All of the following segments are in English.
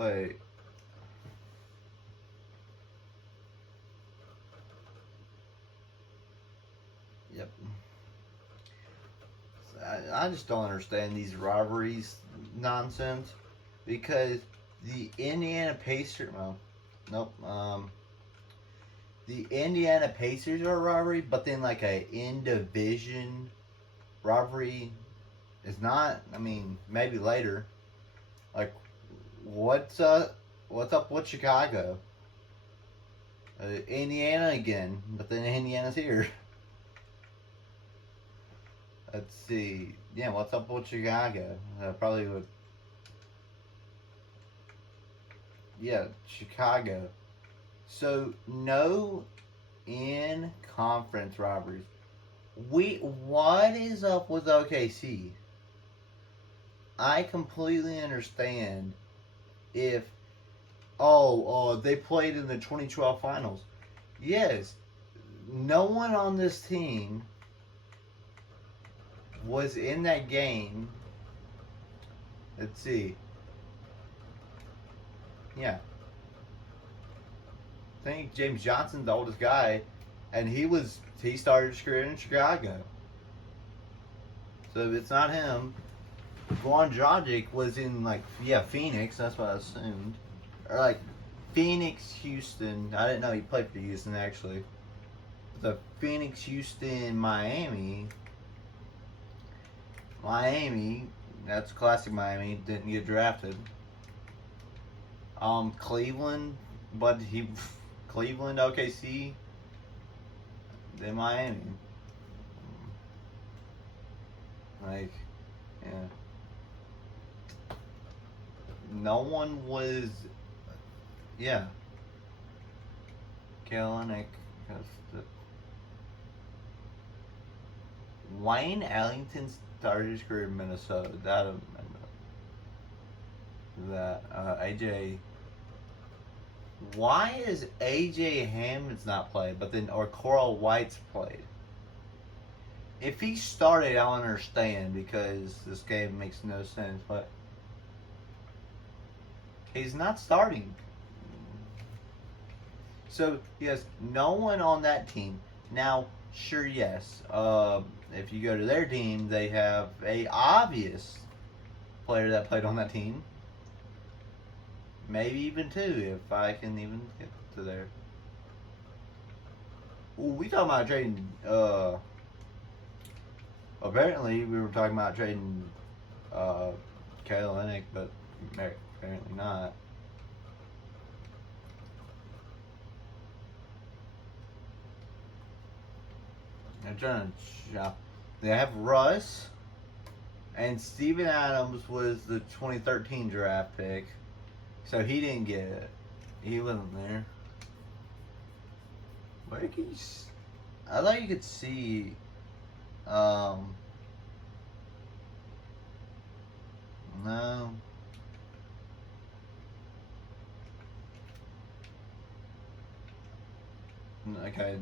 Wait. Yep. I just don't understand these rivalries nonsense because the Indiana Pacers. Well, nope. The Indiana Pacers are a rivalry, but then like a in division rivalry is not. I mean, maybe later. Like, what's up? What's up with Chicago? Indiana again, but then Indiana's here. Let's see. Yeah, what's up with Chicago? Probably would. Yeah, Chicago. So no in conference rivalries. What is up with OKC? I completely understand if they played in the 2012 finals. Yes, no one on this team was in that game. Let's see. Yeah. I think James Johnson's the oldest guy, and he started his career in Chicago. So it's not him. Goran Dragic was in Phoenix. That's what I assumed, or like Phoenix, Houston. I didn't know he played for Houston actually. The Phoenix, Houston, Miami. That's classic Miami. Didn't get drafted. Cleveland, Cleveland, OKC, then Miami. Like, yeah. No one was, yeah. Kalanick, Wayne Ellington started his career in Minnesota. That I remember. That AJ. Why is AJ Hammond's not played, but then or Coral White's played? If he started, I'll understand because this game makes no sense. But he's not starting. So yes, no one on that team. Now, sure, yes. If you go to their team, they have a obvious player that played on that team. Maybe even two, if I can even get to there. Ooh, we talking about trading. Apparently, we were talking about trading Kalanick, but apparently not. They're trying to shop. They have Russ, and Steven Adams was the 2013 draft pick, so he didn't get it. He wasn't there. Where can you? I thought you could see. No. Okay.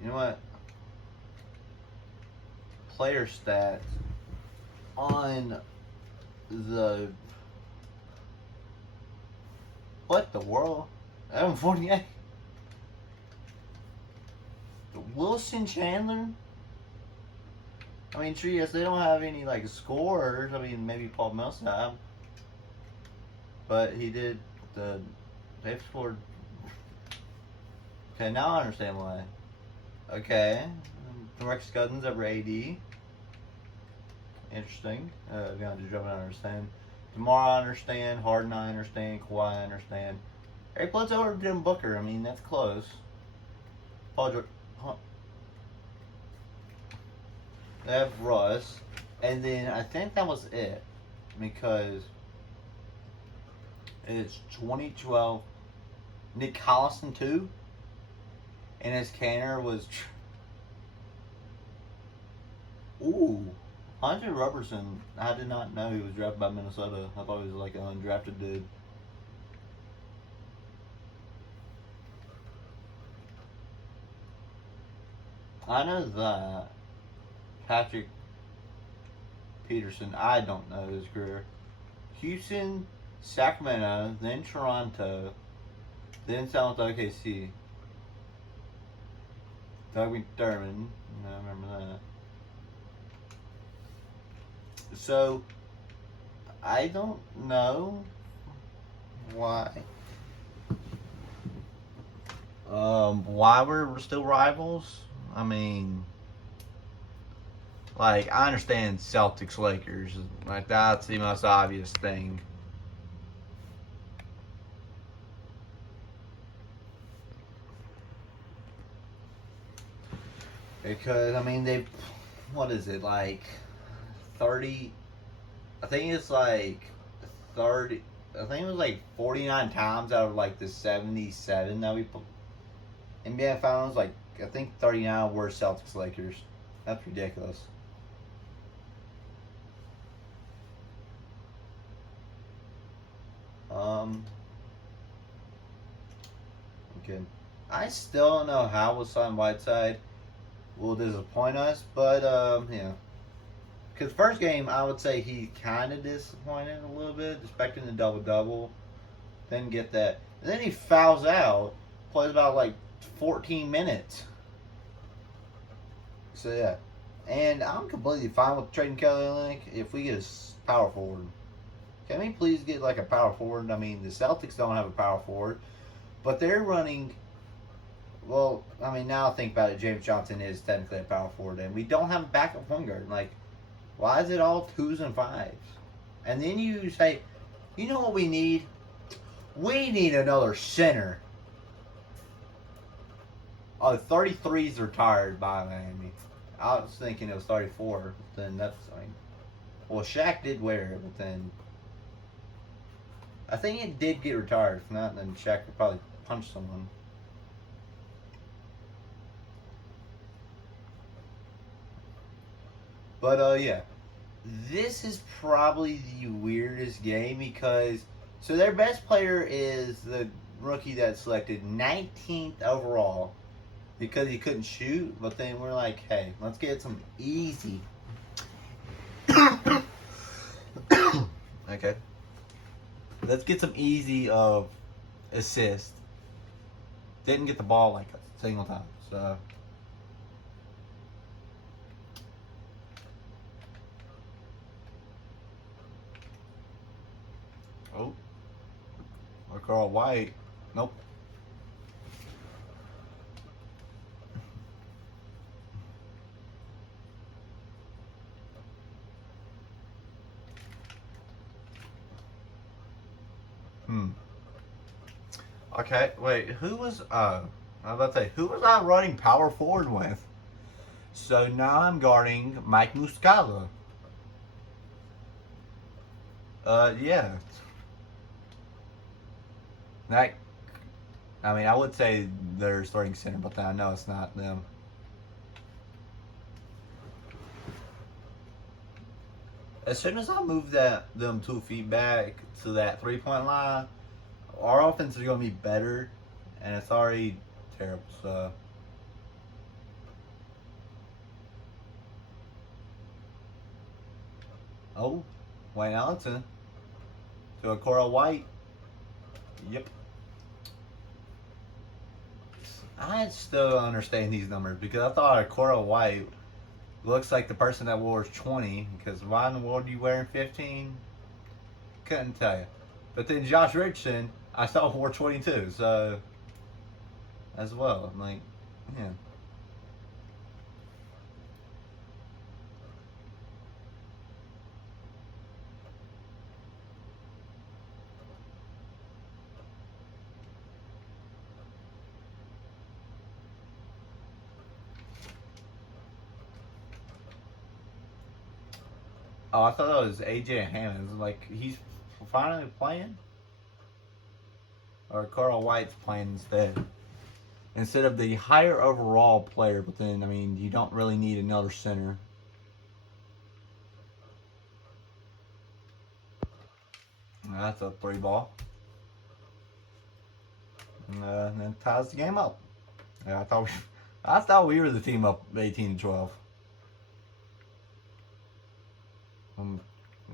You know what? Player stats on the what the world? Adam 48. Wilson Chandler. I mean, sure, yes, they don't have any scorers. I mean, maybe Paul Millsap, but he did they've scored. Okay, now I understand why. Okay, Rex Cousins over AD. Interesting. Gonna do jump. I understand. Tomorrow I understand. Harden I understand. Kawhi I understand. Eric Bledsoe over Jim Booker. I mean, that's close. Paul George. They have Russ, and then I think that was it because it's 2012. Nick Collison too, and his Canner was. Ooh, Andre Robertson. I did not know he was drafted by Minnesota. I thought he was like an undrafted dude. I know that Peterson. I don't know his career. Houston, Sacramento, then Toronto, then San Antonio OKC. Doug McDermott. I remember that. So, I don't know why. Why we're still rivals? I mean, like, I understand Celtics Lakers. Like, that's the most obvious thing. Because, I mean, what is it, like 30? I think it's like 30. I think it was like 49 times out of like the 77 that we put NBA Finals. Like, I think 39 were Celtics Lakers. That's ridiculous. Okay. I still don't know how Hassan Whiteside will disappoint us, but yeah. Because first game, I would say he kind of disappointed a little bit, expecting the double-double. Didn't get that. And then he fouls out, plays about like 14 minutes. So yeah. And I'm completely fine with trading Kelly Olynyk if we get a power forward. Can we please get like a power forward? I mean, the Celtics don't have a power forward, but they're running. Well, I mean, now I think about it, James Johnson is technically a power forward, and we don't have a backup point guard. Like, why is it all 2s and 5s? And then you say, you know what we need? We need another center. Oh, 33's retired by Miami. I was thinking it was 34. Then that's, I mean, well, Shaq did wear it, but then I think it did get retired. If not, then Shaq could probably punch someone. But yeah, this is probably the weirdest game because so their best player is the rookie that selected 19th overall because he couldn't shoot. But then we're like, hey, let's get some easy. Okay, let's get some easy assist. Didn't get the ball like a single time, so. Oh, or Carl White. Nope. Okay, wait. Who was I was about to say who was I running power forward with? So now I'm guarding Mike Muscala. Yeah. That, I mean, I would say they're starting center, but I know it's not them. As soon as I move them 2 feet back to that 3-point line, our offense is going to be better, and it's already terrible. So. Oh, Wayne Allenton to a Coral White. Yep. I still don't understand these numbers because I thought a Coral White looks like the person that wore 20. Because why in the world are you wearing 15? Couldn't tell you. But then Josh Richardson, I saw wore 22. So as well, I'm like, yeah. Oh, I thought that was AJ Hammond. Like, he's finally playing? Or Carl White's playing instead of the higher overall player, but then, I mean, you don't really need another center. That's a 3 ball. And then ties the game up. Yeah, I thought we were the team up 18-12.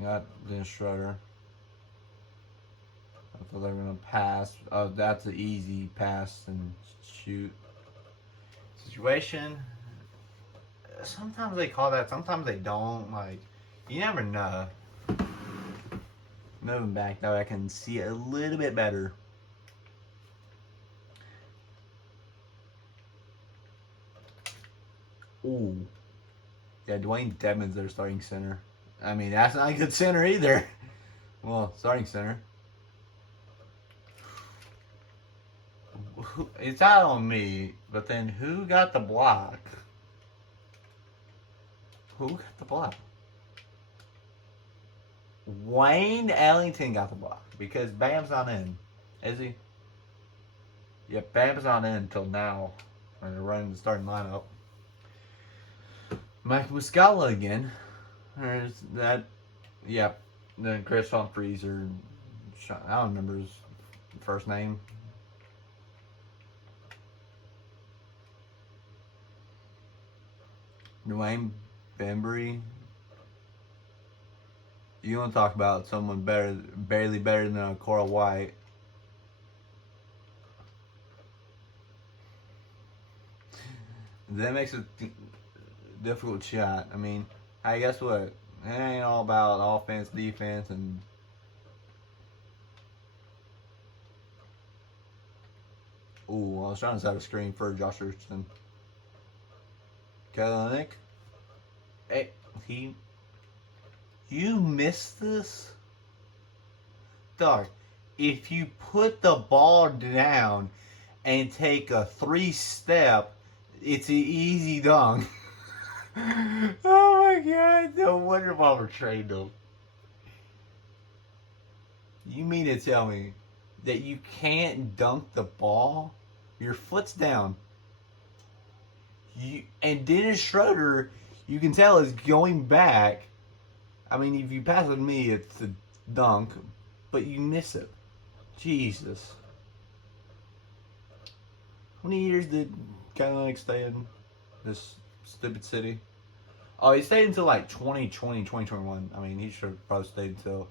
Got Dennis Schroeder. I thought they were gonna pass. Oh, that's an easy pass and shoot situation. Sometimes they call that. Sometimes they don't. Like, you never know. Moving back though, I can see it a little bit better. Ooh. Yeah, Dwayne Dedmon's their starting center. I mean, that's not a good center either. Well, starting center. It's out on me, but then who got the block? Who got the block? Wayne Ellington got the block because Bam's not in. Is he? Yep, Bam's not in until now. When they're running the starting lineup. Mike Muscala again. Or is that? Yep. Then Chris Humphries or I don't remember his first name. Dwayne Bembry. You want to talk about someone barely better than Cora White? That makes it a difficult shot. I mean, hey, guess what? It ain't all about offense, defense, and ooh, I was trying to set a screen for Josh Richardson. Kalanick. Hey, you missed this? Dog, if you put the ball down and take a 3-step, it's an easy dunk. Oh my god, no wonder Mama trained him. You mean to tell me that you can't dunk the ball? Your foot's down. And Dennis Schroeder, you can tell, is going back. I mean, if you pass it to me, it's a dunk, but you miss it. Jesus. How many years did Kalanick stay in this stupid city? Oh, he stayed until like 2020, 2021. I mean, he should have probably stayed until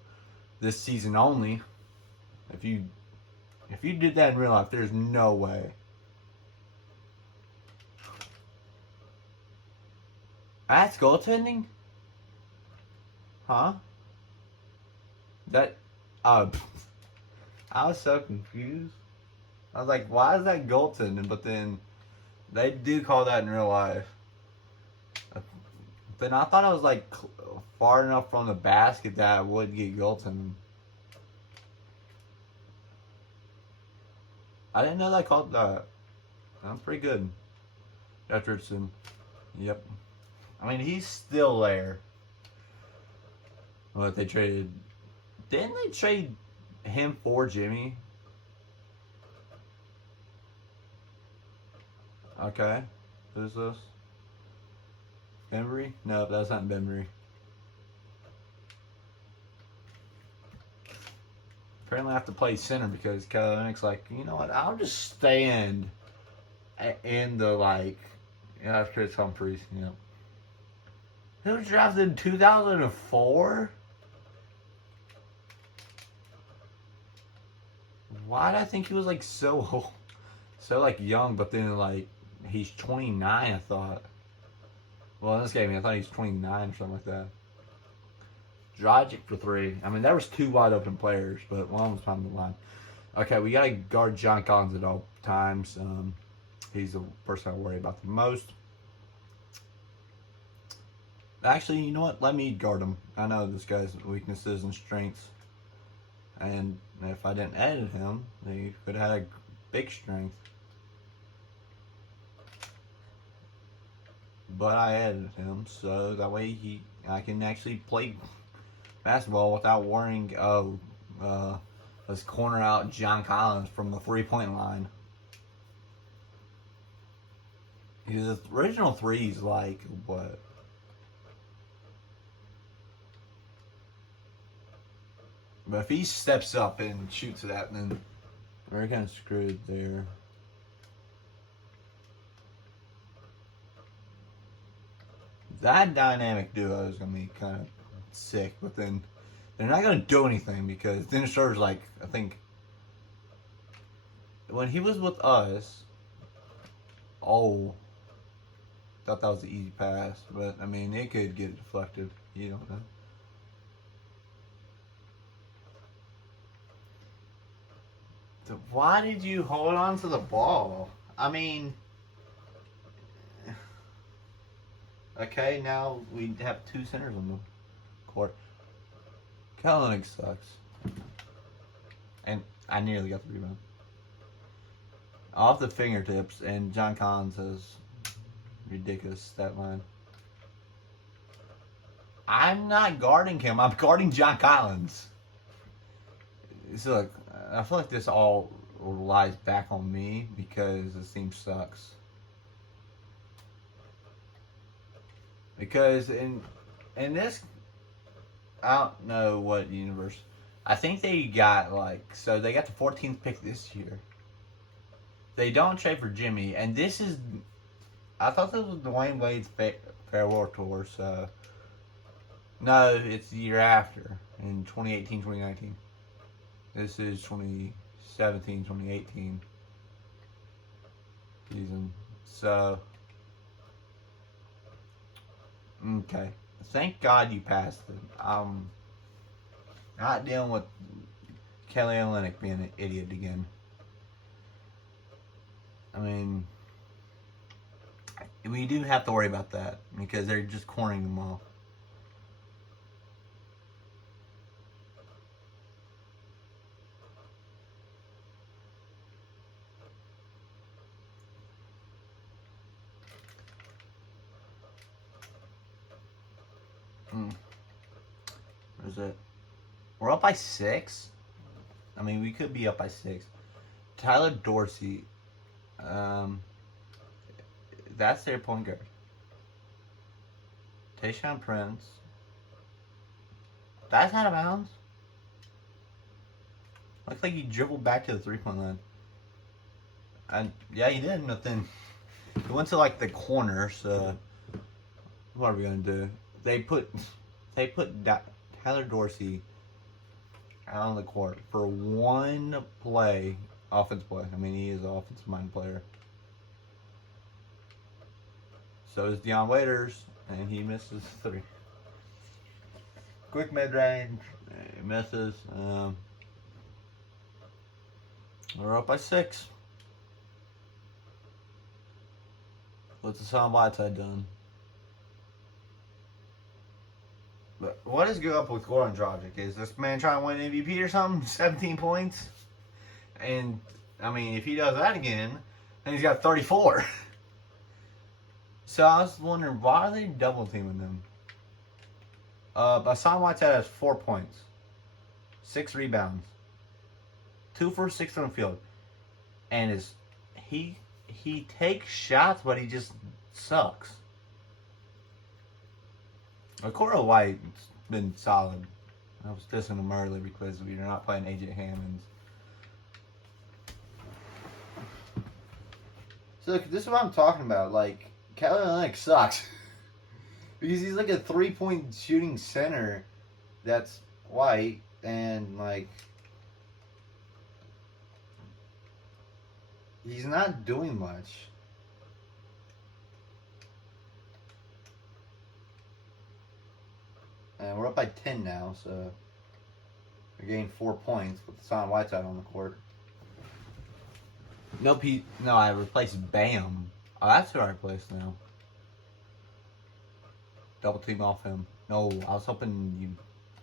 this season only. If you did that in real life, there's no way. That's goaltending? Huh? That, I was so confused. I was like, why is that goaltending? But then, they do call that in real life. But I thought I was like far enough from the basket that I would get goaltending. I didn't know they called that. That's pretty good. Richardson. Yep. I mean, he's still there. What they traded? Didn't they trade him for Jimmy? Okay. Who's this? Bembry? No, that's not Bembry. Apparently I have to play center because Kalanick's like, you know what, I'll just stand in the, like, that's Chris Humphries, you know. He was drafted in 2004? Why did I think he was, like, so like, young, but then, like, he's 29, I thought. Well, in this game, I thought he was 29 or something like that. Dragic for 3. I mean, there was 2 wide open players, but one was on the line. Okay, we got to guard John Collins at all times. He's the person I worry about the most. Actually, you know what? Let me guard him. I know this guy's weaknesses and strengths. And if I didn't edit him, he could have had a big strength. But I edited him, so that way I can actually play basketball without worrying of let's corner out John Collins from the 3-point line. His original 3's like what? But if he steps up and shoots that, then we're kind of screwed there. That dynamic duo is going to be kind of sick, but then they're not going to do anything because Dennis Schroeder's like, I think, when he was with us, thought that was an easy pass, but I mean, it could get deflected. You don't know. So why did you hold on to the ball? I mean, okay, now we have two centers on the court. Kalanick sucks. And I nearly got the rebound. Off the fingertips, and John Collins has ridiculous stat line. I'm not guarding him. I'm guarding John Collins. So look, I feel like this all relies back on me because this team sucks. Because in this, I don't know what universe. I think they got they got the 14th pick this year. They don't trade for Jimmy, and this is, I thought this was Dwayne Wade's farewell tour, so no, it's the year after, in 2018, 2019. This is 2017, 2018 season. So, okay. Thank God you passed it. I'm not dealing with Kelly Olynyk being an idiot again. I mean, we do have to worry about that because they're just cornering them all. Where's it? We're up by 6. I mean, we could be up by 6. Tyler Dorsey. That's their point guard. Tayshaun Prince. That's out of bounds. Looks like he dribbled back to the 3-point line. And yeah, he did, but then he went to the corner. So what are we gonna do? They put Tyler Dorsey out on the court for one play, offensive play. I mean, he is an offensive minded player. So is Deion Waiters, and he misses 3. Quick mid range, he misses. We're up by 6. What's Hassan Whiteside done? But what is good up with Goran Dragic? Is this man trying to win MVP or something? 17 points? And, I mean, if he does that again, then he's got 34. So I was wondering, why are they double teaming him? Hassan Whiteside has 4 points, 6 rebounds, 2 for 6 on the field, and he takes shots, but he just sucks. Cora White's been solid. I was dissing him earlier because we're not playing AJ Hammonds. So look, this is what I'm talking about. Kelly Olynyk sucks. Because he's a 3-point shooting center that's white and he's not doing much. And we're up by 10 now, so we're getting 4 points with Hassan Whiteside on the court. No, I replaced Bam. Oh, that's who I replaced now. Double team off him. No, I was hoping you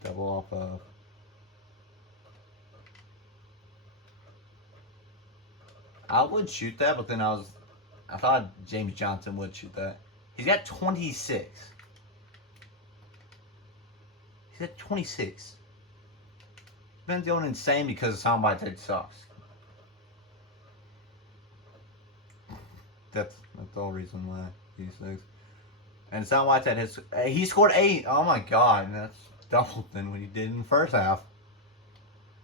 double off of. I would shoot that, but then I thought James Johnson would shoot that. He's got 26. He's at 26. He's been going insane because Hassan Whiteside sucks. That's the whole reason why he sucks. And Hassan Whiteside he scored 8. Oh my god, and that's double than what he did in the first half.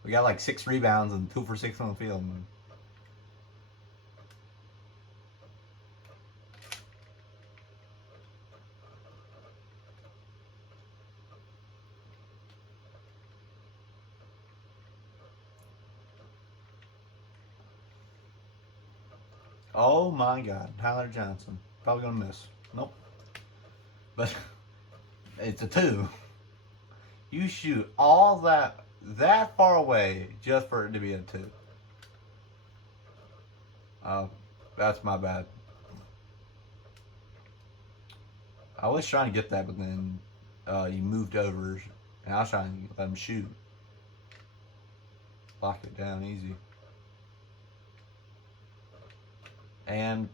We got 6 rebounds and 2 for 6 on the field. Oh my God, Tyler Johnson. Probably gonna miss. Nope. But it's a 2. You shoot all that far away just for it to be a 2. Oh, that's my bad. I was trying to get that, but then you moved over, and I was trying to let him shoot. Lock it down easy. And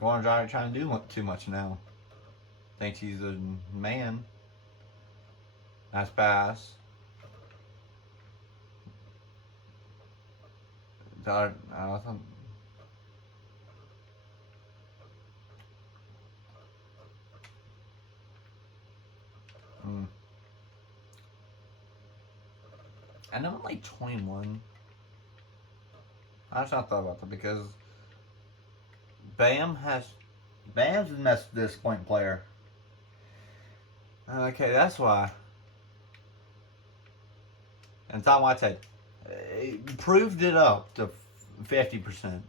Goran Dragic trying to do too much now. Thinks he's a man. Nice pass. And I'm like 21. I just not thought about that because Bam's the most disappointing player. Okay, that's why. And Tom Whitehead proved it up to 50%,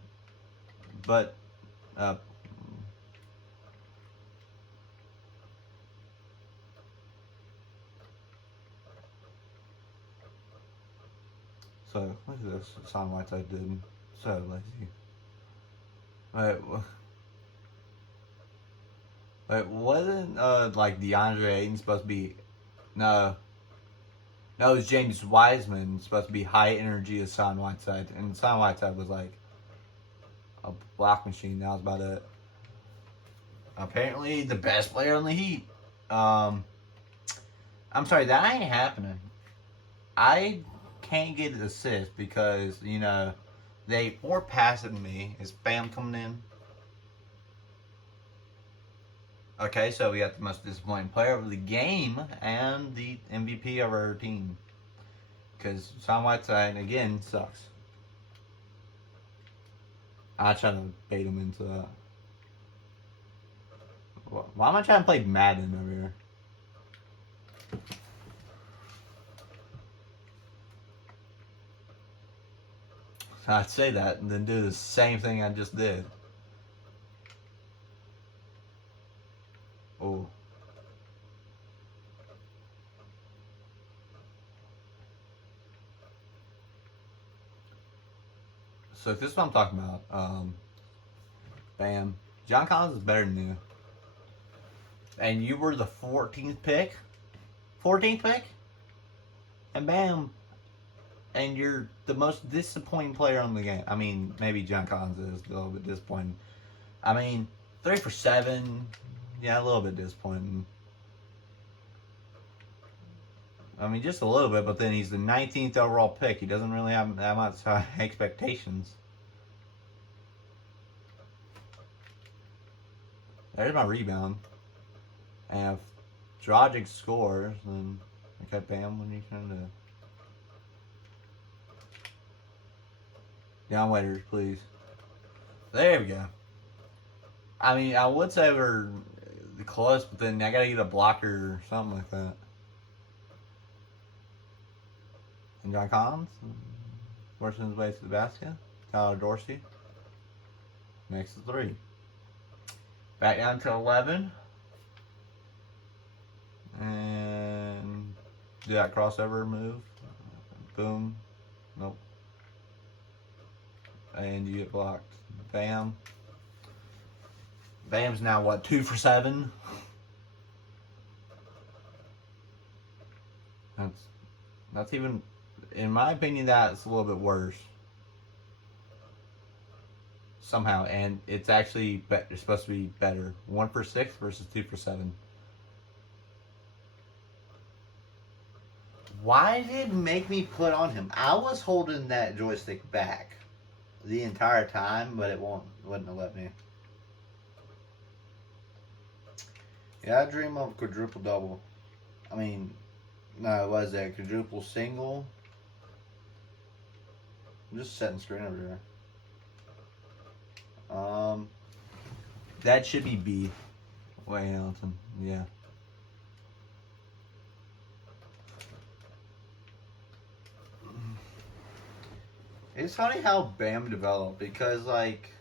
but so look at this. Tom Whitehead did so lazy. Wait, wasn't like DeAndre Ayton supposed to be? No, it was James Wiseman supposed to be high energy as Son Whiteside, and Son Whiteside was like a block machine. That was about it. Apparently, the best player on the Heat. I'm sorry, that ain't happening. I can't get an assist because they four passing me. Is Bam coming in? Okay, so we got the most disappointing player of the game and the MVP of our team. Because Son Whiteside, again, sucks. I try to bait him into that. Why am I trying to play Madden over here? I'd say that and then do the same thing I just did. Oh. So this is what I'm talking about. Bam. John Collins is better than you. And you were the 14th pick? 14th pick? And bam. And you're the most disappointing player on the game. I mean, maybe John Collins is a little bit disappointing. I mean, 3 for 7. Yeah, a little bit disappointing. I mean, just a little bit, but then he's the 19th overall pick. He doesn't really have that much expectations. There's my rebound. And if Dragic scores, then okay, Bam, when you trying to down waiters, please. There we go. I mean, I would say we're close, but then I gotta get a blocker or something like that. And John Collins forcing his way to the basket. Tyler Dorsey makes the 3. Back down to 11. And do that crossover move. Boom. Nope. And you get blocked. Bam. Bam's now what, 2 for 7? That's even, in my opinion, that's a little bit worse. Somehow, and it's actually it's supposed to be better. 1 for 6 versus 2 for 7. Why did it make me put on him? I was holding that joystick back the entire time, but it wouldn't have let me. Yeah, I dream of a quadruple double. I mean, no, it was that quadruple single. I'm just setting screen over here. That should be B. Wayne Hamilton, yeah. It's funny how Bam developed because, like,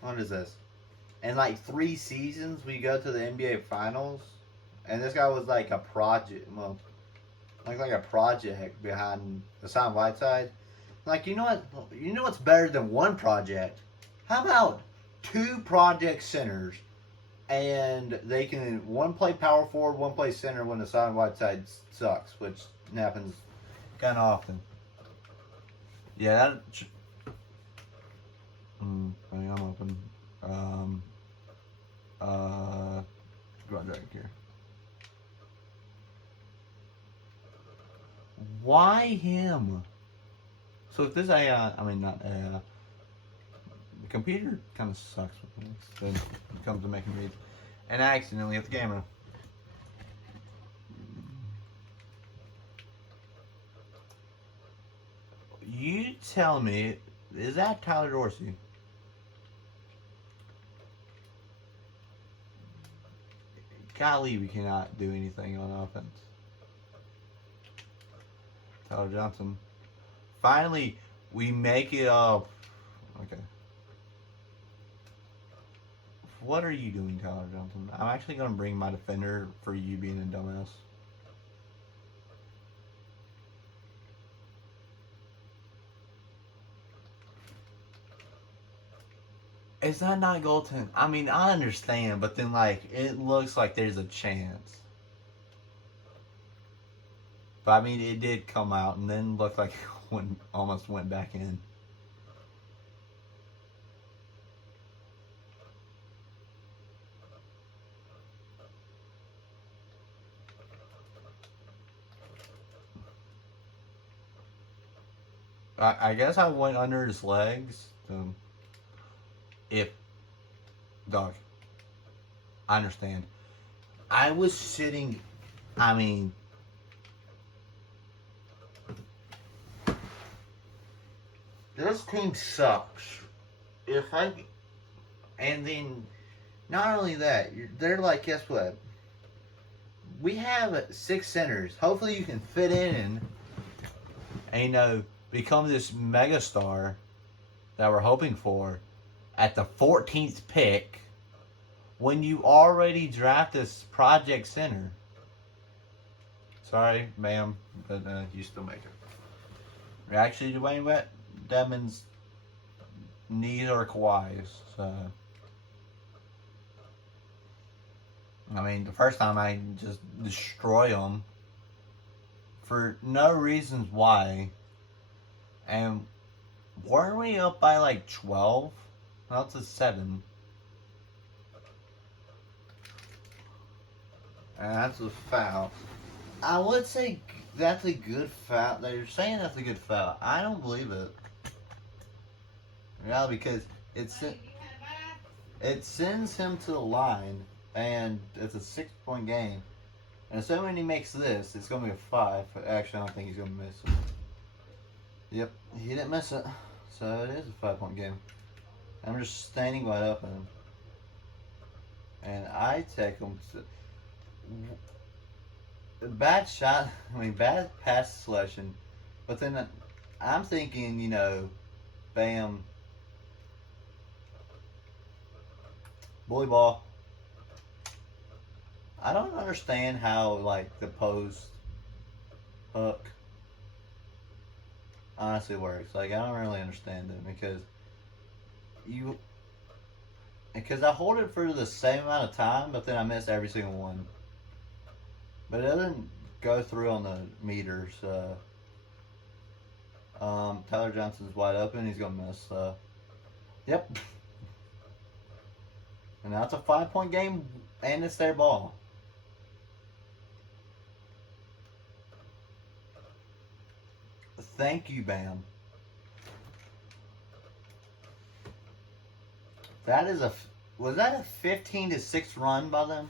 what is this? In like 3 seasons, we go to the NBA Finals, and this guy was like a project, well, like a project behind Hassan Whiteside. Like, you know what? You know what's better than one project? How about 2 project centers, and they can one play power forward, one play center when Hassan Whiteside sucks, which happens kind of often. Yeah, that. I'm open. Go on right here. Why him? So if this AI, I mean not AI, the computer kind of sucks with this. Then it comes to making reads, and I accidentally hit the camera. You tell me, is that Tyler Dorsey? Golly, we cannot do anything on offense. Tyler Johnson. Finally, we make it up. Okay. What are you doing, Tyler Johnson? I'm actually going to bring my defender for you being a dumbass. Is that not goaltending? I mean, I understand, but then, like, it looks like there's a chance. But, I mean, it did come out and then looked like it almost went back in. I guess I went under his legs. If, dog, I understand. I was sitting, I mean, this team sucks. And then, not only that, they're like, guess what? We have 6 centers. Hopefully you can fit in and, become this megastar that we're hoping for at the 14th pick when you already draft this project center. Sorry, ma'am, but you still make it. Actually, Dwayne Dedmon's knees are Kawhi's, so. I mean, the first time I just destroy them for no reasons why. And weren't we up by like 12? That's a 7. And that's a foul. I would say that's a good foul. They're saying that's a good foul. I don't believe it. Yeah, because it sends him to the line, and it's a 6-point game. And so when he makes this, it's going to be a 5. Actually, I don't think he's going to miss it. Yep, he didn't miss it. So it is a 5-point game. I'm just standing wide open. And I take him to bad shot, bad pass selection. But then I'm thinking, bam, bully ball. I don't understand how, like, the post hook honestly works. Like, I don't really understand it because I hold it for the same amount of time, but then I miss every single one. But it doesn't go through on the meters. Tyler Johnson's wide open. He's gonna miss. Yep. And now it's a 5-point game, and it's their ball. Thank you, Bam. Was that a 15-6 run by them?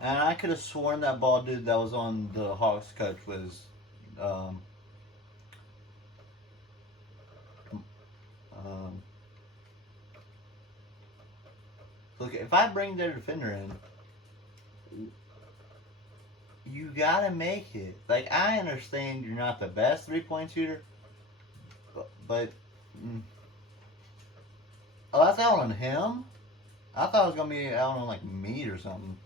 And I could have sworn that ball dude that was on the Hawks coach was look, if I bring their defender in, you gotta make it. Like, I understand you're not the best 3-point shooter, but Oh, that's out on him? I thought it was gonna be out on like meat or something.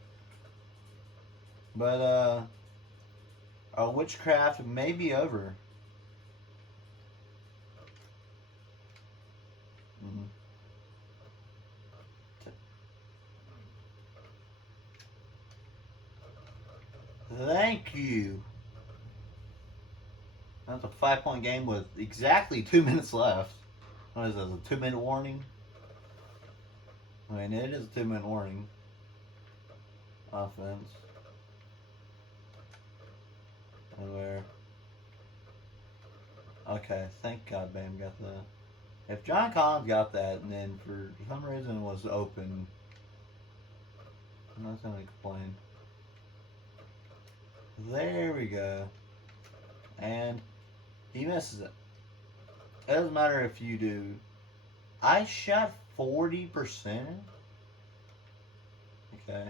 But our witchcraft may be over. Mm-hmm. Thank you. That's a 5-point game with exactly 2 minutes left. What is this, a 2-minute warning? I mean, it is a 2-minute warning. Offense. And where? Okay, thank God Bam got that. If John Collins got that and then for some reason it was open, I'm not going to complain. There we go. And he misses it. It doesn't matter if you do. I shot 40%. Okay.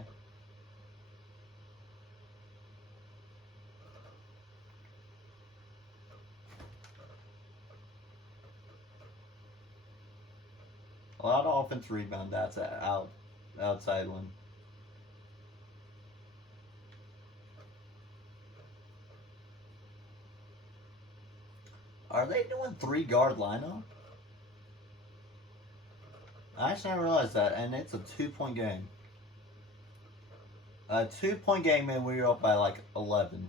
A lot of offense rebound. That's an outside one. Are they doing 3-guard lineup? I actually didn't realize that, and it's a 2-point game. A 2-point game, and we were up by like 11.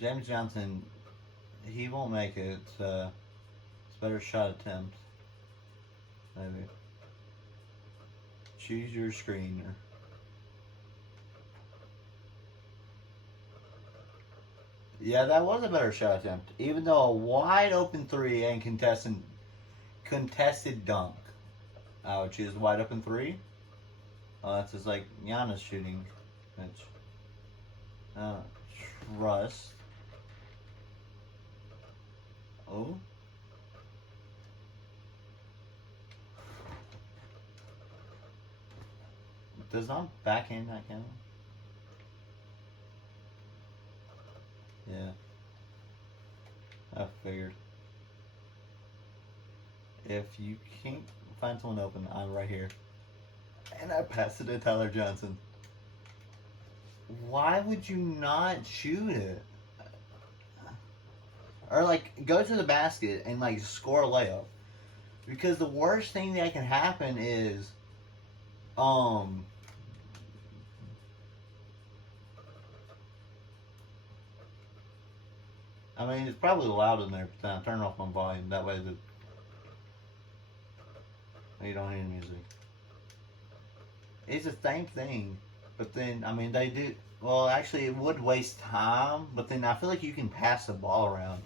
James Johnson, he won't make it. It's better shot attempt. Maybe. Choose your screener. Yeah, that was a better shot attempt. Even though a wide open 3 and contested dunk. Which is wide open 3. That's just like Giannis shooting. Trust. Oh. Does not backhand that count? Yeah. I figured. If you can't find someone open, I'm right here. And I pass it to Tyler Johnson. Why would you not shoot it? Or like go to the basket and like score a layup. Because the worst thing that can happen is I mean, it's probably loud in there, but then I turn off my volume. That way you don't hear music. It's the same thing, but then, I mean, they do... Well, actually, it would waste time, but then I feel like you can pass the ball around.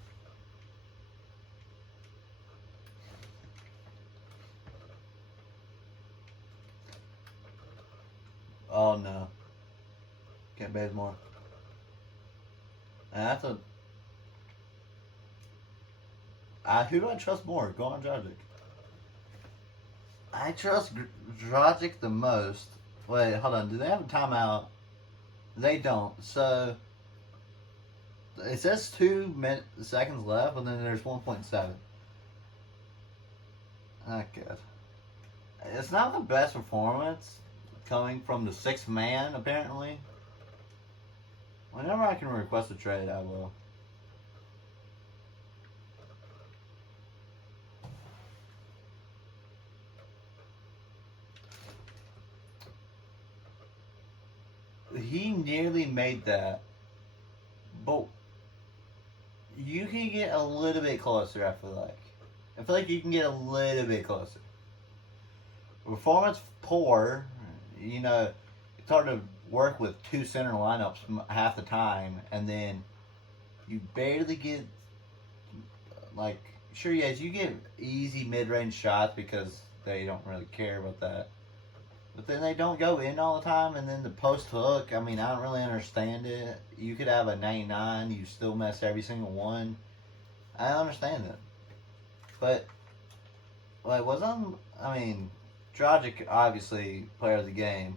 Oh, no. Can't bathe more. And that's a... who do I trust more? Go on Dragic. I trust Dragic the most. Wait, hold on. Do they have a timeout? They don't. So it says 2 seconds left, and then there's 1.7. Oh, good. It's not the best performance coming from the 6th man, apparently. Whenever I can request a trade, I will. He nearly made that, but you can get a little bit closer, I feel like. I feel like you can get a little bit closer. Performance poor, you know, it's hard to work with 2 center lineups half the time, and then you barely get, like, sure, yes, you get easy mid-range shots because they don't really care about that. But then they don't go in all the time, and then the post hook, I mean, I don't really understand it. You could have a 99, you still mess every single one. I don't understand it. But, like, I mean, Dragic, obviously, player of the game.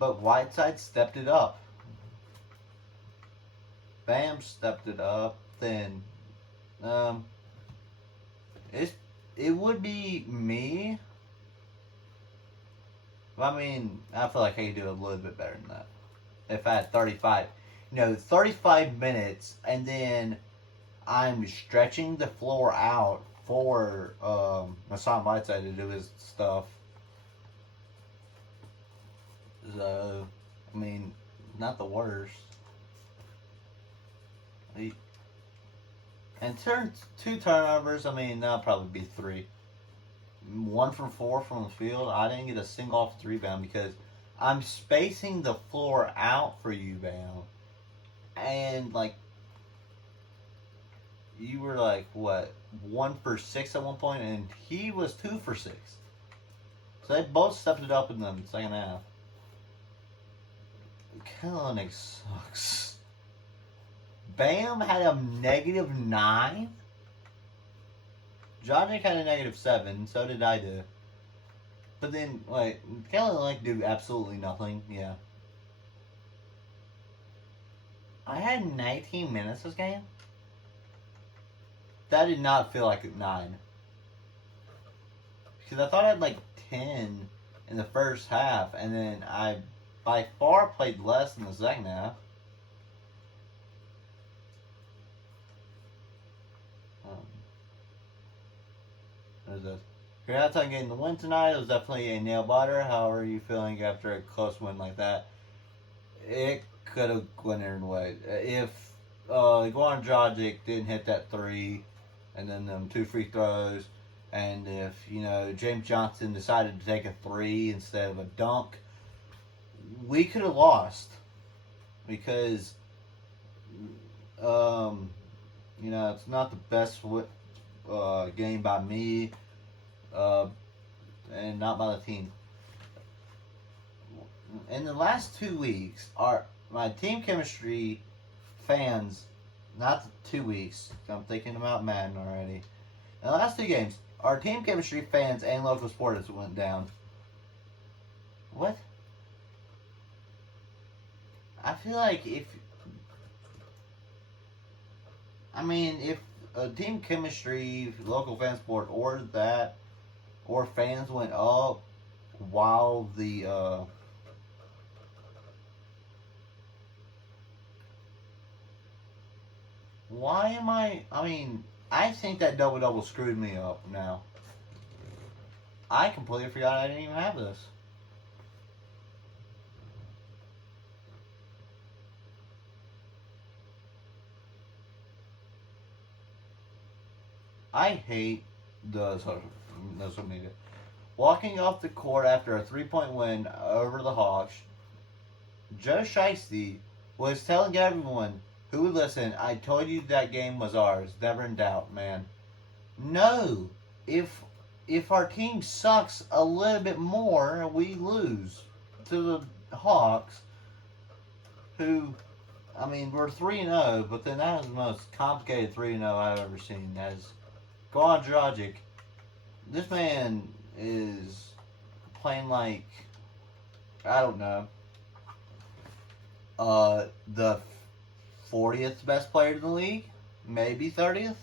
But Whiteside stepped it up. Bam stepped it up. Then, it would be me. I mean, I feel like I could do a little bit better than that. If I had 35, 35 minutes, and then I'm stretching the floor out for Hassan Whiteside to do his stuff. So, I mean, not the worst. And two turnovers, I mean, that'll probably be three. 1 from 4 from the field. I didn't get a single offensive rebound because I'm spacing the floor out for you, Bam. And, like, you were like, what, 1 for 6 at one point, and he was 2 for 6. So they both stepped it up in the second half. Kelly sucks. Bam had a -9. Johnny had a -7. So did I do. But then, like, Kelly do absolutely nothing. Yeah. I had 19 minutes this game. That did not feel like 9. Because I thought I had 10 in the first half, and then I by far played less in the second half. What is this? Congrats on getting the win tonight. It was definitely a nail biter. How are you feeling after a close win like that? It could have went either way. If Goran Dragic didn't hit that 3, and then them 2 free throws, and if James Johnson decided to take a 3 instead of a dunk, we could have lost because it's not the best game by me and not by the team. In the last 2 weeks, my team chemistry fans, not 2 weeks, I'm thinking about Madden already. In the last 2 games, our team chemistry fans and local sports went down. What? I feel like if a team chemistry, local fan sport, or fans went up while the I think that double screwed me up now. I completely forgot I didn't even have this. I hate the social media. Walking off the court after a 3-point win over the Hawks, Joe Shiesty was telling everyone who would listen, I told you that game was ours. Never in doubt, man. No. If our team sucks a little bit more, we lose to the Hawks, who, we're 3-0, but then that is the most complicated 3-0 I've ever seen. As Goran Dragic, this man is playing like, I don't know, the 40th best player in the league, maybe 30th.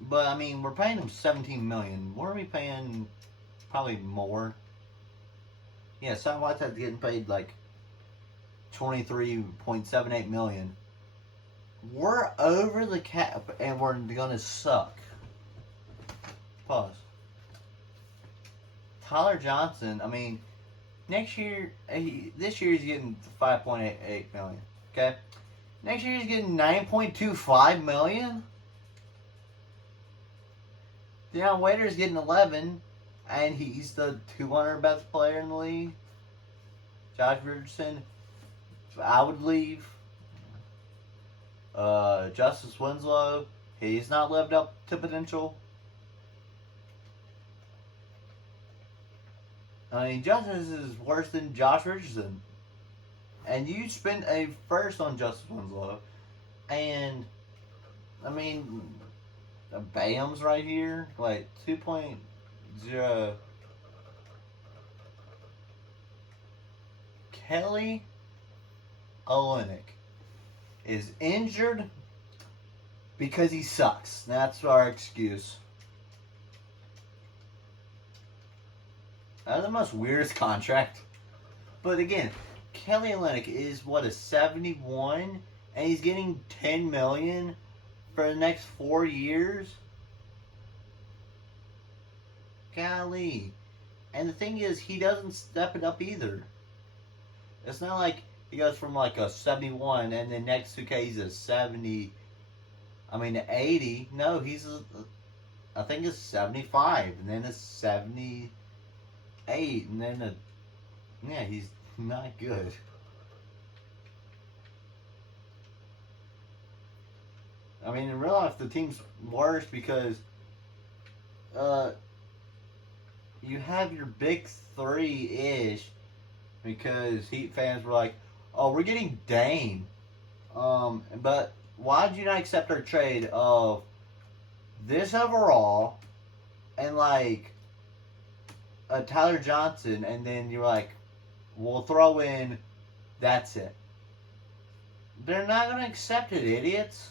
But we're paying him $17 million. What are we paying? Probably more. Yeah, Sam Whiteside's getting paid like $23.78 million. We're over the cap, and we're gonna suck. Pause. Tyler Johnson, this year he's getting $5.88 million. Okay? Next year he's getting $9.25 million. Deion Waiter's getting 11, and he's the 200 best player in the league. Josh Richardson, I would leave. Justice Winslow, he's not lived up to potential. Justice is worse than Josh Richardson. And you spent a first on Justice Winslow. And, Bam's right here. 2.0. Kelly Olynyk is injured Because he sucks. That's our excuse. That's the most weirdest contract. But again, Kelly Olynyk is what, a 71, and he's getting 10 million for the next 4 years. Golly. And the thing is, he doesn't step it up either. It's not like he goes from like a 71 and then next 2K he's a 70. I mean, 80. No, I think it's 75 and then it's 78 and then yeah, he's not good. I mean, in real life, the team's worse because you have your big three-ish because Heat fans were like, oh, we're getting Dame. But why did you not accept our trade of this overall and like a Tyler Johnson, and then you're like, we'll throw in, that's it. They're not going to accept it, idiots.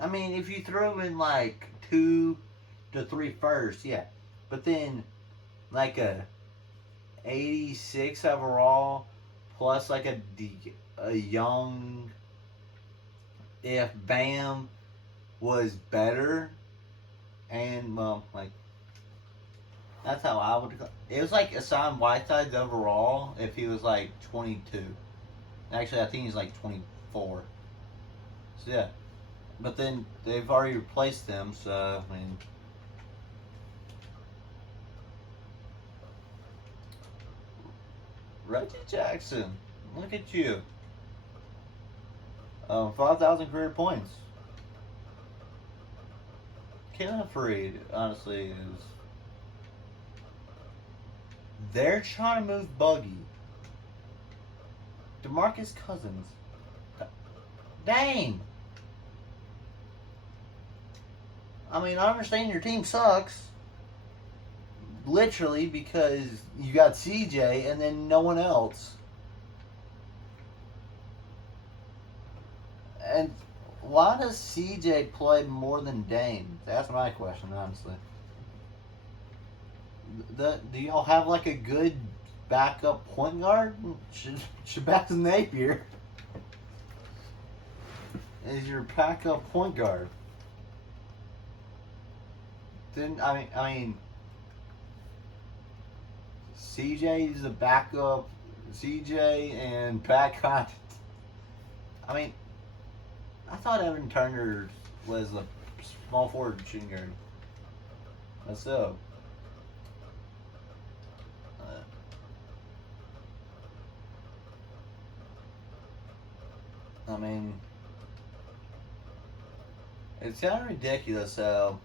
I mean, if you throw in like 2 to 3 first, yeah. But then like a 86 overall plus like a young, if Bam was better, and well, like that's how I would. It was like Hassan Whiteside's overall if he was like 22. Actually, I think he's like 24. So yeah, but then they've already replaced them. So I mean, Reggie Jackson, look at you. 5,000 career points. Kenneth Freed, honestly, is. They're trying to move Buggy. DeMarcus Cousins. Dang! I mean, I understand your team sucks. Literally, because you got CJ and then no one else. And why does CJ play more than Dame? That's my question, honestly. Do y'all have like a good backup point guard? Shabazz Napier is your backup point guard. Then I mean, CJ is a backup. CJ and Pat Connaughton. I mean, I thought Evan Turner was a small forward shooting guard. That's so. I mean, it's kind of ridiculous how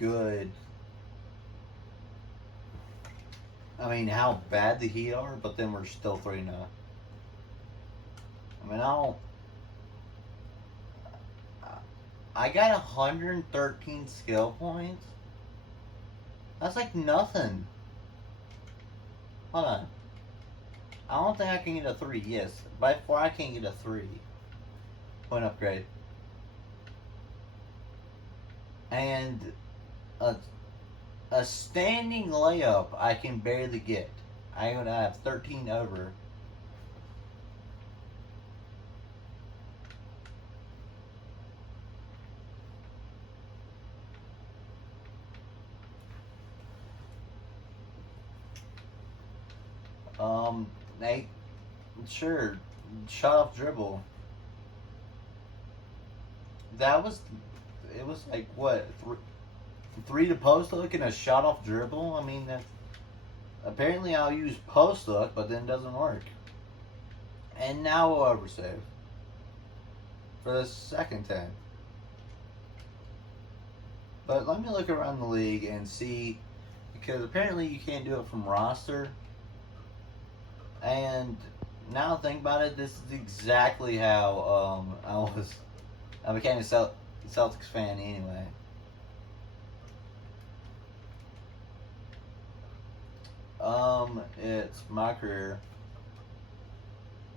good. I mean, how bad the Heat are, but then we're still 3-0. I mean, I got 113 skill points. That's like nothing. Hold on. I don't think I can get a 3. Yes, by far I can't get a 3. Point upgrade. And a standing layup I can barely get. I have 13 over. Nate, sure, shot off dribble. It was like what, 3 to post look and a shot off dribble. I mean, that apparently I'll use post look, but then it doesn't work. And now we'll oversave for the second time. But let me look around the league and see, because apparently you can't do it from roster. And now think about it, this is exactly how I became a Celtics fan anyway. It's my career.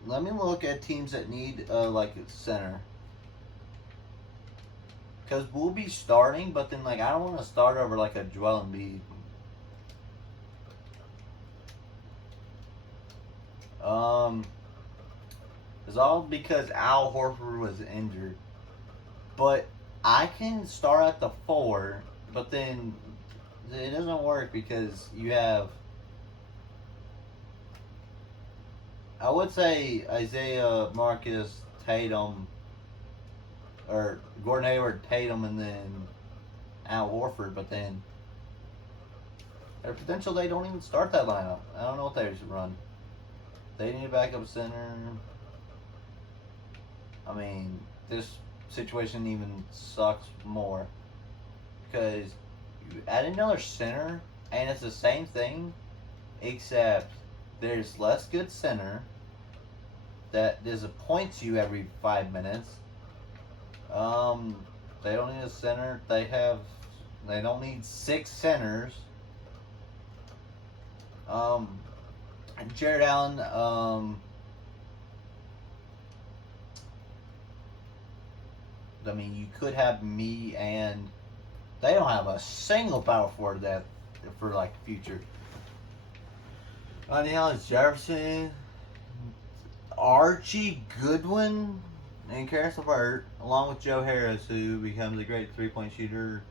let me look at teams that need like a center. Because we'll be starting, but then like I don't want to start over like a Joel Embiid. It's all because Al Horford was injured. But I can start at the 4, but then it doesn't work because you have, I would say Isaiah, Marcus, Tatum, or Gordon Hayward, Tatum, and then Al Horford, but then there's potential they don't even start that lineup. I don't know what they should run. They need a backup center. I mean, this situation even sucks more because you add another center and it's the same thing, except there's less good center that disappoints you every 5 minutes. They don't need a center. They don't need 6 centers. Jared Allen, I mean, you could have me, and they don't have a single power forward that for like the future. Allen Jefferson, Archie Goodwin, and Karis LeVert, along with Joe Harris, who becomes a great 3-point shooter.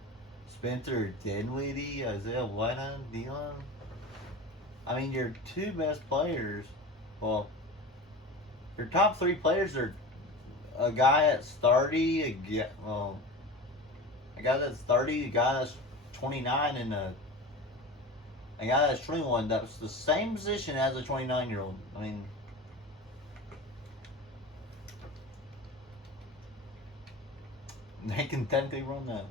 Spencer Dinwiddie, Isaiah Whitehead, Dion. I mean, your 2 best players. Well, your top 3 players are a guy that's 30, a guy that's 30, a guy that's 29, and a guy that's 21. That's the same position as a 29-year-old. I mean, they can technically run that.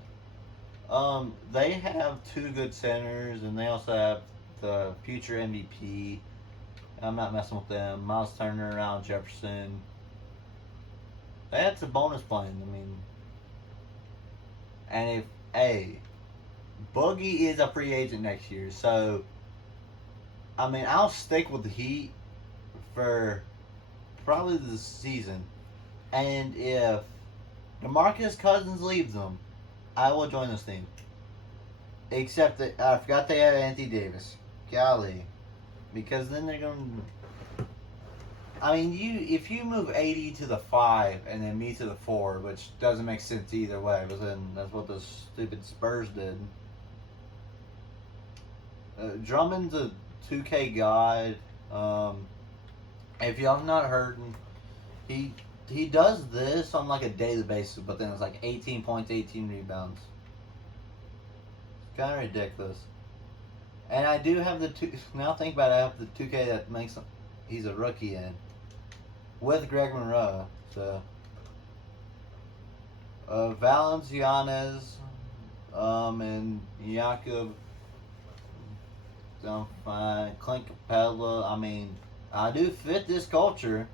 They have 2 good centers, and they also have the future MVP. I'm not messing with them. Miles Turner, Allen Jefferson. That's a bonus plan. I mean, and if Boogie is a free agent next year, so I mean, I'll stick with the Heat for probably the season. And if DeMarcus Cousins leaves them, I will join this team. Except that I forgot they have Anthony Davis. Golly. Because then they're going to... I mean, if you move 80 to the 5 and then me to the 4, which doesn't make sense either way, but then that's what the stupid Spurs did. Drummond's a 2K guy. If y'all have not heard him, he does this on like a daily basis, but then it's like 18 points, 18 rebounds. It's kind of ridiculous. And I do have the 2. Now think about it, I have the 2K that makes him. He's a rookie in with Greg Monroe. So Valanciunas, and Jakob. Fine. Clint Capella. I mean, I do fit this culture.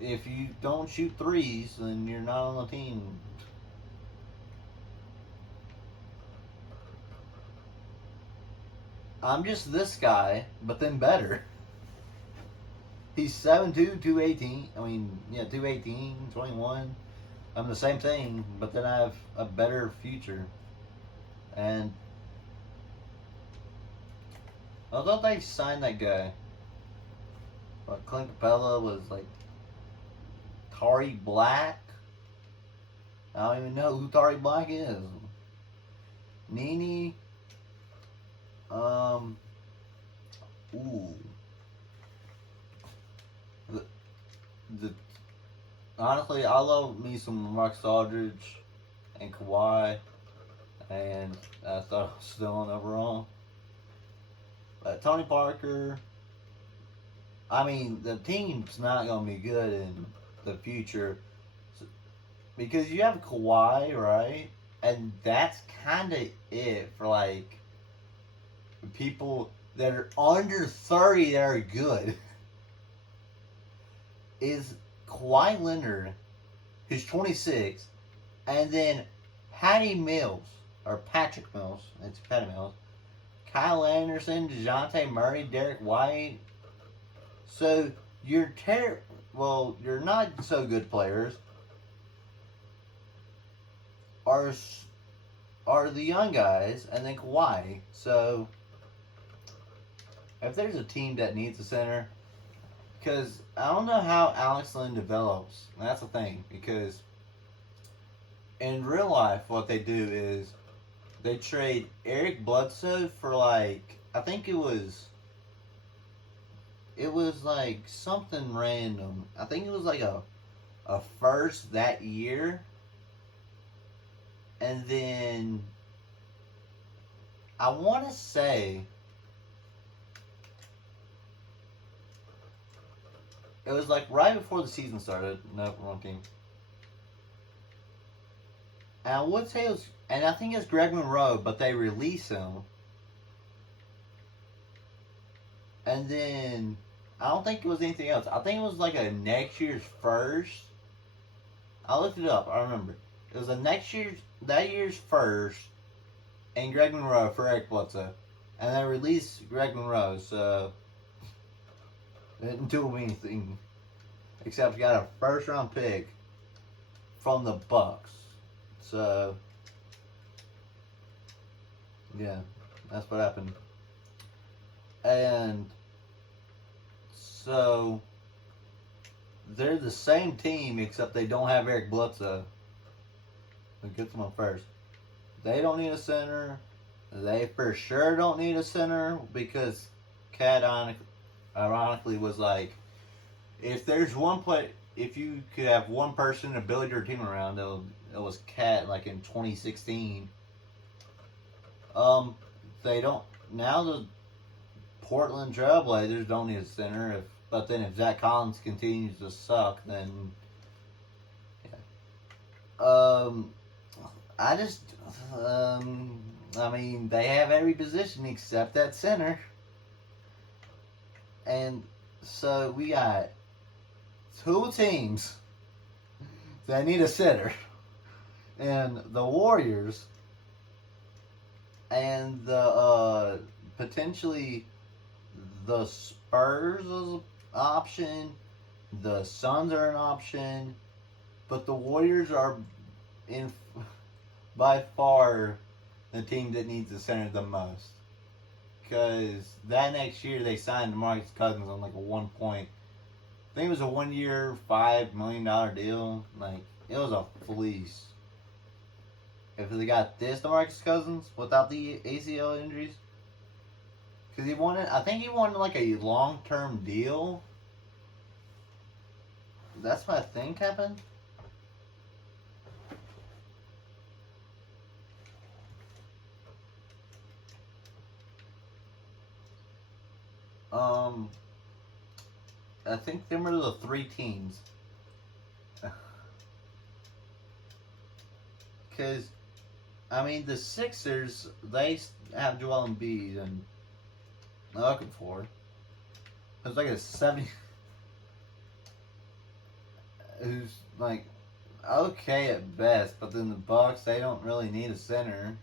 If you don't shoot threes, then you're not on the team. I'm just this guy, but then better. He's 7'2", 218. I mean, yeah, 218, 21. I'm the same thing, but then I have a better future. And I thought they signed that guy. But Clint Capella was like Tari Black. I don't even know who Tari Black is. Nene. Ooh. Honestly, I love me some Marcus Aldridge and Kawhi, and I thought I was still on overall. Tony Parker. I mean, the team's not going to be good in the future because you have Kawhi, right? And that's kind of it for like people that are under 30 that are good. Is Kawhi Leonard, who's 26, and then Patty Mills, or Patrick Mills, it's Patty Mills, Kyle Anderson, DeJounte Murray, Derek White. So well, your not so good players are are the young guys, and then Kawhi. So if there's a team that needs a center, because I don't know how Alex Lynn develops. That's the thing. Because in real life, what they do is they trade Eric Bledsoe for like I think it was like something random. I think it was like a first that year, and then I want to say it was like right before the season started. No, wrong team. And I would say it was, and I think it's Greg Monroe, but they release him, and then I don't think it was anything else. I think it was like a next year's first. I looked it up. I remember it was a next year's that year's first, and Greg Monroe for Eric Bledsoe, and they released Greg Monroe, so it didn't do anything except got a first round pick from the Bucks. So yeah, that's what happened. And so they're the same team except they don't have Eric Bledsoe. It gets them up first. They don't need a center. They for sure don't need a center because Cat ironically was like, if there's one play, if you could have one person to build your team around, it was Cat like in 2016. They don't now. The Portland Trailblazers don't need a center. But then if Zach Collins continues to suck, then yeah. I just I mean they have every position except that center, and so we got two teams that need a center, and the Warriors and the potentially the Spurs is an option, the Suns are an option, but the Warriors are in by far the team that needs the center the most. Because that next year they signed DeMarcus Cousins on like a 1 point. I think it was a 1 year, $5 million deal. Like it was a fleece. If they got this DeMarcus Cousins without the ACL injuries, because he wanted, I think he wanted like a long-term deal. That's what I think happened. I think them are the three teams. Because, I mean, the Sixers, they have Joel Embiid, and they're looking for. It's like a 70. Who's like okay at best, but then the Bucks, they don't really need a center.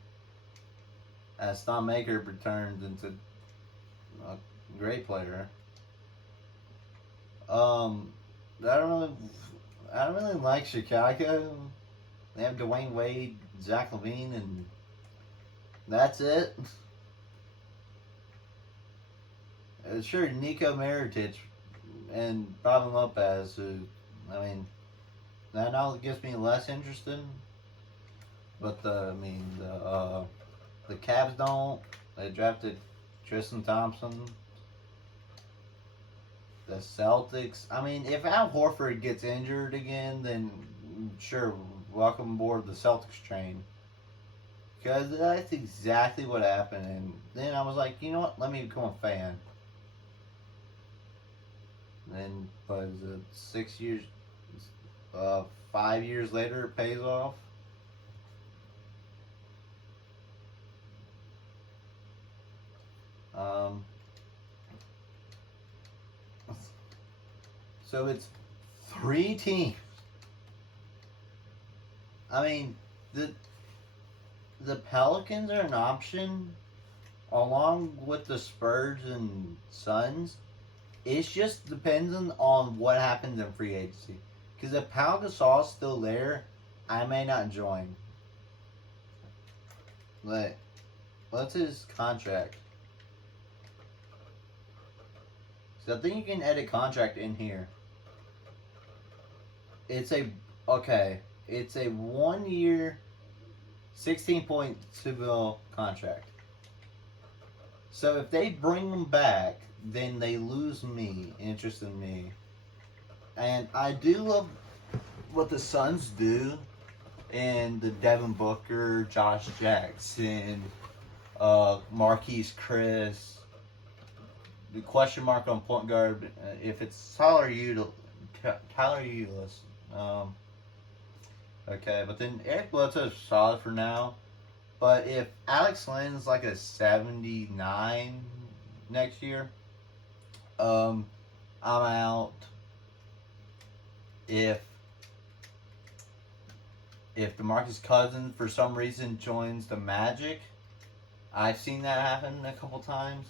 As Thon Maker returns into a great player. I don't really like Chicago. They have Dwayne Wade, Zach LaVine, and that's it. Sure, Nico Mirotic and Robin Lopez, who, I mean, that now gets me less interested. But the Cavs don't. They drafted Tristan Thompson. The Celtics. I mean, if Al Horford gets injured again, then sure, welcome aboard the Celtics train. Because that's exactly what happened. And then I was like, you know what? Let me become a fan. And was it 6 years? 5 years later, it pays off. So it's three teams. I mean, the Pelicans are an option, along with the Spurs and Suns, It's just depending on what happens in free agency. Because if Pau Gasol's still there, I may not join. What's his contract? So I think you can edit contract in here. It's a 1 year, 16.2 mil contract. So if they bring him back, then they lose me, interest in me. And I do love what the Suns do, and the Devin Booker, Josh Jackson, Marquise Chris, the question mark on point guard. If it's Tyler Ulis. Okay, but then Eric Bledsoe's solid for now. But if Alex Len's like a 79 next year, I'm out. If DeMarcus Cousins for some reason joins the Magic, I've seen that happen a couple times.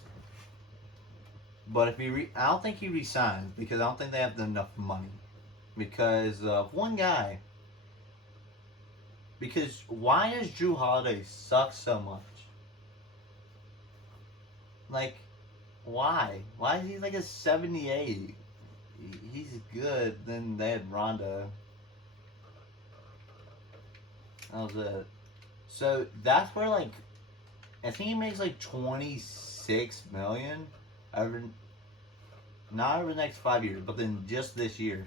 But if I don't think he resigns because I don't think they have enough money. Because of one guy. Because why does Drew Holiday suck so much? Like, why? Why is he like a 78? He's good. Then they had Rondo. That was it. So that's where like, I think he makes like 26 million over, not over the next 5 years, but then just this year.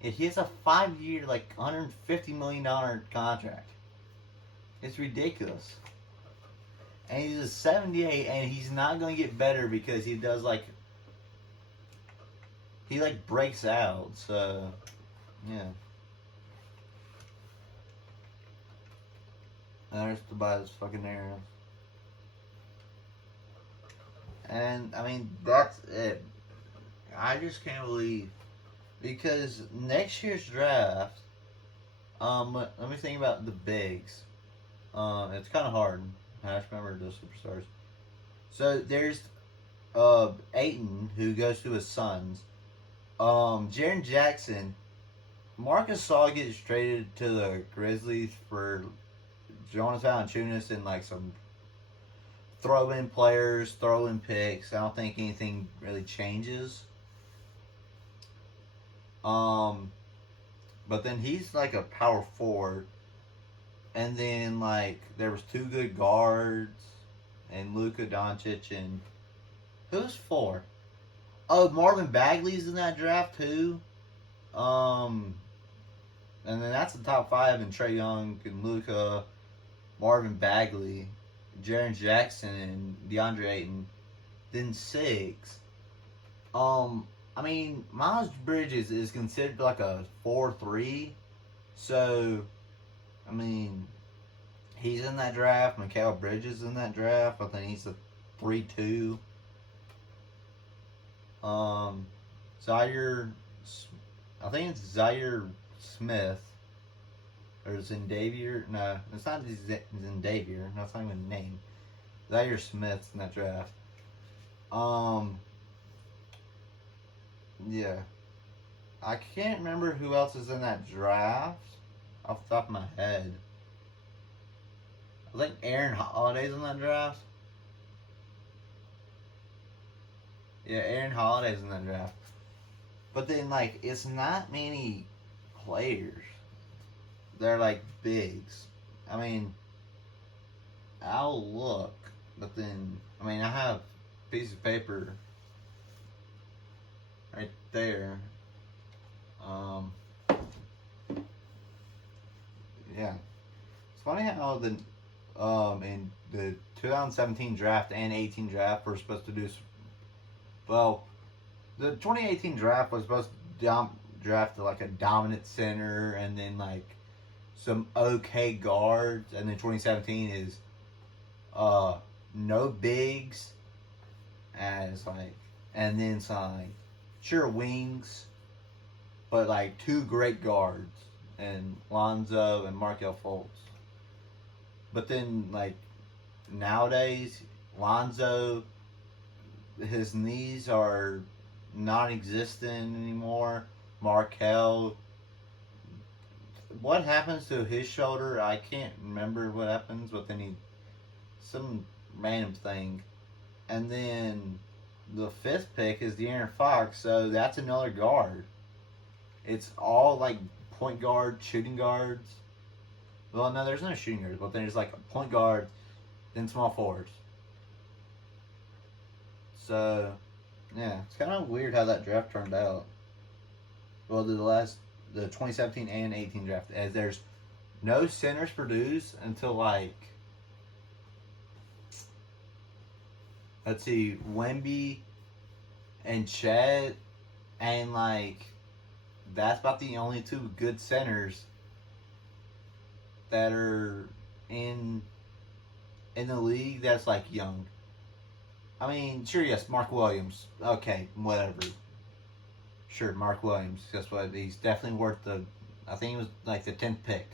If he has a 5-year, like $150 million contract, it's ridiculous. And he's a 78, and he's not going to get better because he does like, he like breaks out. So, yeah. And there's Tobias fucking Harris. And I mean, that's it. I just can't believe. Because next year's draft, let me think about the bigs. It's kind of hard. I just remember the superstars. So there's Ayton, who goes to his Suns. Jaren Jackson. Marcus Saul gets traded to the Grizzlies for Jonas Valanciunas and like some throw-in players, throw-in picks. I don't think anything really changes. But then he's like a power forward. And then like there was 2 good guards and Luka Doncic and who's 4? Oh, Marvin Bagley's in that draft too. And then that's the top 5 in Trae Young and Luka, Marvin Bagley, Jaren Jackson and DeAndre Ayton. Then 6. I mean, Miles Bridges is considered like a 4-3. So, I mean, he's in that draft. Mikal Bridges is in that draft. I think he's a 3-2. Zaire, I think it's Zaire Smith. Or Zendavier. No, it's not Zendavier. That's not even a name. Zaire Smith's in that draft. Yeah. I can't remember who else is in that draft off the top of my head. I think Aaron Holiday's in that draft. Yeah, Aaron Holiday's in that draft. But then, like, it's not many players. They're, like, bigs. I mean, I'll look. But then, I mean, I have a piece of paper right there. Yeah. It's funny how in the 2017 draft and 18 draft we're supposed to do. Well, the 2018 draft was supposed to draft like a dominant center and then like some okay guards, and then 2017 is no bigs as like, and then some like sure wings, but like 2 great guards and Lonzo and Markelle Fultz. But then like nowadays Lonzo his knees are non-existent anymore. Markel, what happens to his shoulder? I can't remember what happens, but then some random thing. And then the fifth pick is De'Aaron Fox, so that's another guard. It's all like point guard, shooting guards. Well, no, there's no shooting guards, but then there's like a point guard, then small forwards. So, yeah, it's kind of weird how that draft turned out. Well, the 2017 and 18 draft, as there's no centers produced until like, let's see, Wemby and Chet, and like that's about the only two good centers that are in the league that's like young. I mean, sure, yes, Mark Williams. Okay, whatever. Sure, Mark Williams. Guess what? He's definitely worth the. I think he was like the 10th pick.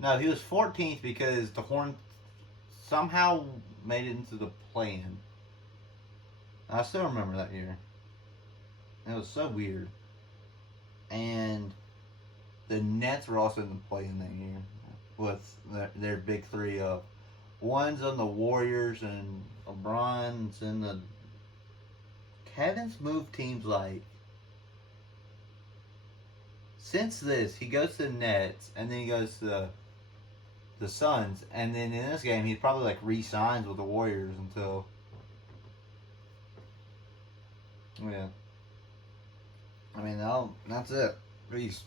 No, he was 14th because the Hornets somehow made it into the play-in. I still remember that year. It was so weird. And the Nets were also in the play-in that year with their big three of one's on the Warriors and LeBron's in the. Kevin's moved teams like. Since this, he goes to the Nets and then he goes to the Suns, and then in this game he probably like re-signs with the Warriors until. Yeah. I mean, that's it. He's